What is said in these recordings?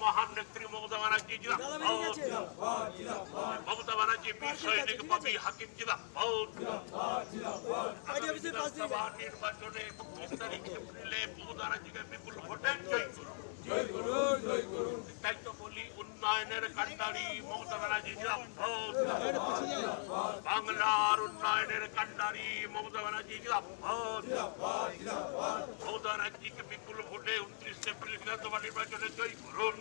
মহান নেত্রী মমতা ব্যানার্জি মমতা ব্যানার্জি বীর সৈনিক ববি হাকিম বিধানসভা নির্বাচনে ৩১ তারিখ এপ্রিলে মমতা ব্যানার্জিকে বিপুল ভোটে জয় করুন। তাই তো বলি উন্নয়নের কান্ডারি মমতা ব্যানার্জি বাংলার উন্নয়নের কান্ডারি মমতা ব্যানার্জি মমতা ব্যানার্জিকে বিপুল ভোটে 29 এপ্রিল বিধানসভা নির্বাচনে জয় করুন।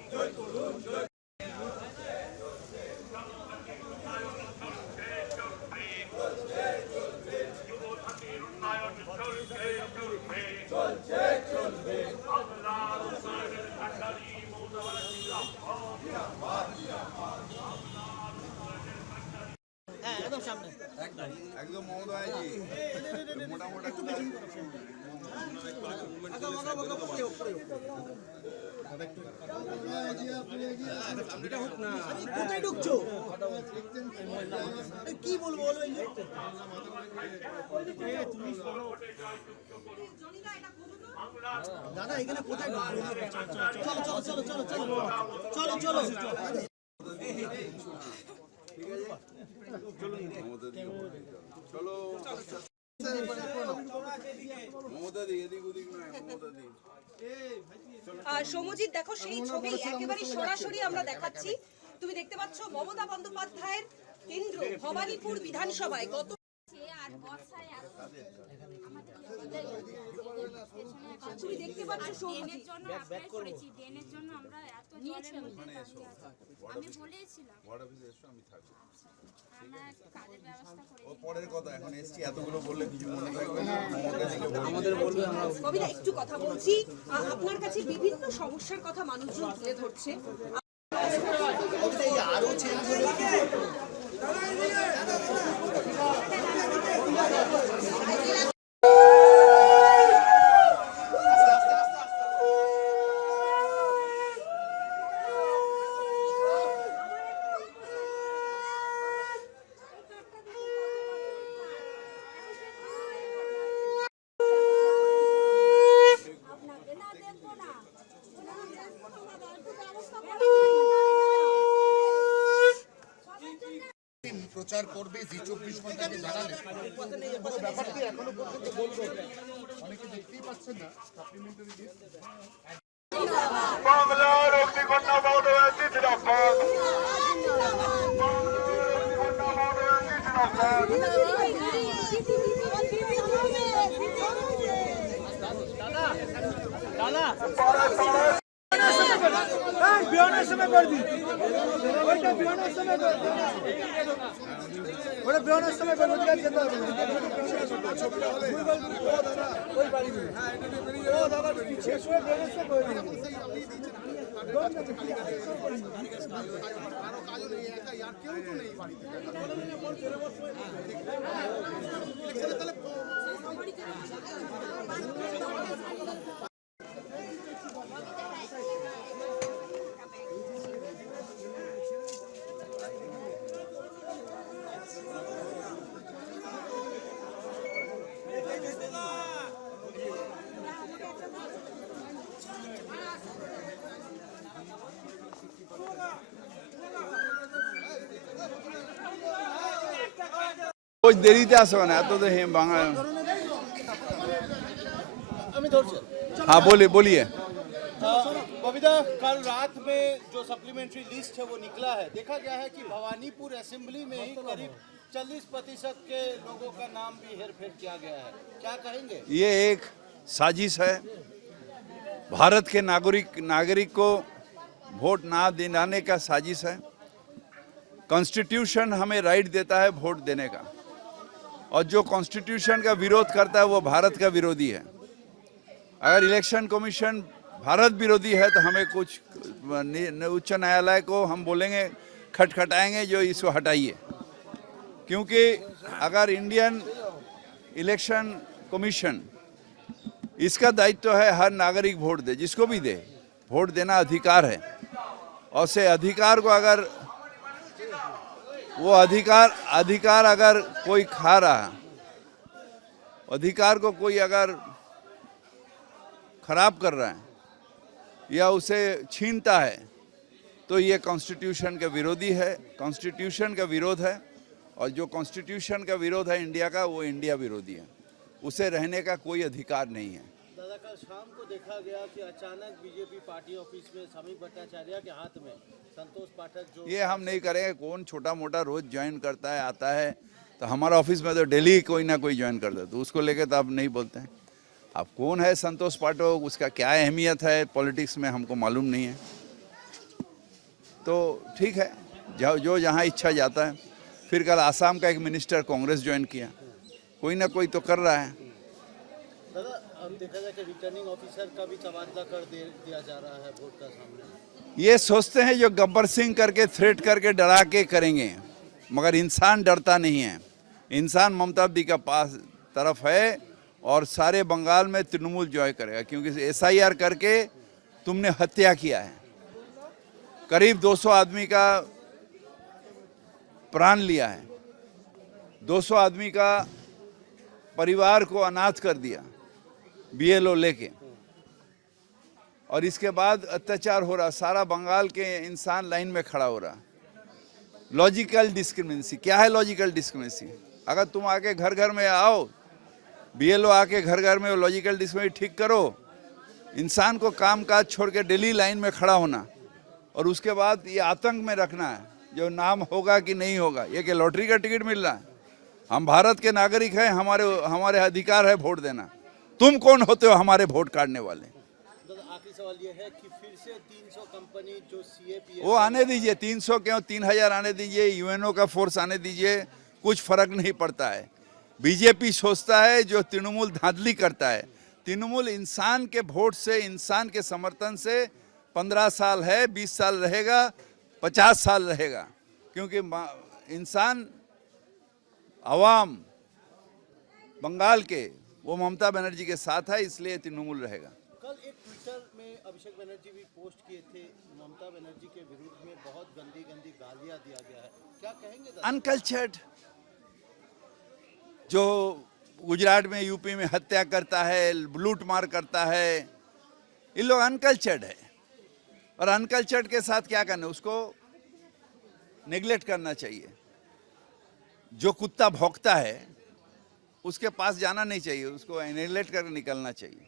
একদম মহোদয়জি মোটামুটি কি বলবো দাদা এখানে কোথায় চলো চলো চলো চলো চলো চলো চলো সৌম্যজিৎ দেখো সেই ছবি একেবারে সরাসরি আমরা দেখাচ্ছি। তুমি দেখতে পাচ্ছ মমতা বন্দ্যোপাধ্যায়ের কেন্দ্র ভবানীপুর বিধানসভায় গত তুমি দেখতে পাচ্ছ ড্রেনের জন্য অ্যাপ্লাই করেছি, ড্রেনের জন্য আমরা এত জলের মধ্যে দাঁড়িয়ে আছি। আমি বলেছিলাম ওয়ার্ড অফিসে এসো, আমি থাকবো। আমরা কাজের ব্যবস্থা করে ও পরের কথা, এখন এসছি এতগুলো বললে কিছু মনে থাকবে না। আমাদের বলবে আমরা কবিতা একটু কথা বলছি। আপনার কাছে বিভিন্ন সমস্যার কথা মানুষজন তুলে ধরছে। আরো চেঞ্জ হলো প্রচার করবে জি 24 ঘন্টাকে জানালে পুরো ব্যাপারটি এখনো পর্যন্ত বলবো অনেকে দেখতেই পাচ্ছেন না সাপ্লিমেন্টারি লিস্ট বাংলার অগ্নিকন্যা মমতা ব্যানার্জি জিন্দাবাদ। ওই দেরিতে আসো না এত তো হে বাংলা। हाँ बोलिए। कविता, कल रात में जो सप्लीमेंट्री लिस्ट है वो निकला है, देखा गया है कि भवानीपुर असेंबली में ही करीब 40% के लोगों का नाम भी हेरफेर किया गया है, क्या कहेंगे? ये एक साजिश है। भारत के नागरिक को वोट ना दिलाने का साजिश है। कॉन्स्टिट्यूशन हमें राइट देता है वोट देने का, और जो कॉन्स्टिट्यूशन का विरोध करता है वो भारत का विरोधी है। अगर इलेक्शन कमीशन भारत विरोधी है तो हमें कुछ उच्च न्यायालय को हम बोलेंगे, खटखटाएंगे जो इसको हटाइए। क्योंकि अगर इंडियन इलेक्शन कमीशन, इसका दायित्व है हर नागरिक वोट दे, जिसको भी दे, वोट देना अधिकार है। और से अधिकार को अगर वो अधिकार अगर कोई खा रहा, अधिकार को कोई अगर खराब कर रहा है या उसे छीनता है, तो ये कॉन्स्टिट्यूशन का विरोधी है, कॉन्स्टिट्यूशन का विरोध है। और जो कॉन्स्टिट्यूशन का विरोध है इंडिया का, वो इंडिया विरोधी है, उसे रहने का कोई अधिकार नहीं है। दादा कल शाम को देखा गया कि अचानक बीजेपी पार्टी ऑफिस में समीप भट्टाचार्य के हाथ में संतोष पाठक जो ये हम नहीं करेंगे। कौन छोटा मोटा रोज ज्वाइन करता है, आता है, तो हमारा ऑफिस में तो डेली कोई ना कोई ज्वाइन करता है, तो उसको लेके तो आप नहीं बोलते हैं। अब कौन है संतोष पाठक, उसका क्या अहमियत है पॉलिटिक्स में, हमको मालूम नहीं है। तो ठीक है, जो जहाँ इच्छा जाता है। फिर कल आसाम का एक मिनिस्टर कांग्रेस ज्वाइन किया, कोई ना कोई तो कर रहा है। दादा अब देखा जाए कि रिटर्निंग ऑफिसर का भी तबादला कर दिया जा रहा है वोट का सामने। ये सोचते हैं जो गब्बर सिंह करके थ्रेट करके डरा के करेंगे, मगर इंसान डरता नहीं है। इंसान ममता दी का पास तरफ है और सारे बंगाल में तृणमूल जॉय करेगा, क्योंकि SIR करके तुमने हत्या किया है। करीब 200 आदमी का प्राण लिया है, 200 आदमी का परिवार को अनाथ कर दिया BLO लेके, और इसके बाद अत्याचार हो रहा, सारा बंगाल के इंसान लाइन में खड़ा हो रहा। लॉजिकल डिस्क्रिमिनेंसी क्या है? लॉजिकल डिस्क्रिमिनेंसी, अगर तुम आके घर घर में आओ, BLO आके घर घर में लॉजिकल डिस्क्रिमिनेंसी ठीक करो, इंसान को काम काज छोड़ के डेली लाइन में खड़ा होना, और उसके बाद ये आतंक में रखना है जो नाम होगा कि नहीं होगा। ये कि लॉटरी का टिकट मिल रहा है? हम भारत के नागरिक हैं, हमारे अधिकार है वोट देना। तुम कौन होते हो हमारे वोट काटने वाले? आखिरी सवाल ये है कि फिर से 300 कंपनी जो CAPF वो आने दीजिए, 300 क्यों, 3000 आने दीजिए, UNO का फोर्स आने दीजिए, कुछ फर्क नहीं पड़ता है। बीजेपी सोचता है जो तृणमूल धांधली करता है। तृणमूल इंसान के वोट से, इंसान के समर्थन से 15 साल है, 20 साल रहेगा, 50 साल रहेगा, क्योंकि इंसान अवाम बंगाल के वो ममता बनर्जी के साथ है, इसलिए तृणमूल रहेगा। कल एक ट्विटर में अभिषेक बनर्जी भी पोस्ट किए थे, ममता बनर्जी के विरुद्ध में बहुत गंदी गंदी गालियां दिया गया है, क्या कहेंगे? अनकल्चर्ड, जो गुजरात में, यूपी में हत्या करता है, लूट मार करता है, ये लोग अनकल्चर्ड है। और अनकल्चर्ड के साथ क्या करना, उसको नेग्लेक्ट करना चाहिए। जो कुत्ता भौंकता है उसके पास जाना नहीं चाहिए, उसको नेग्लेक्ट करके निकलना चाहिए।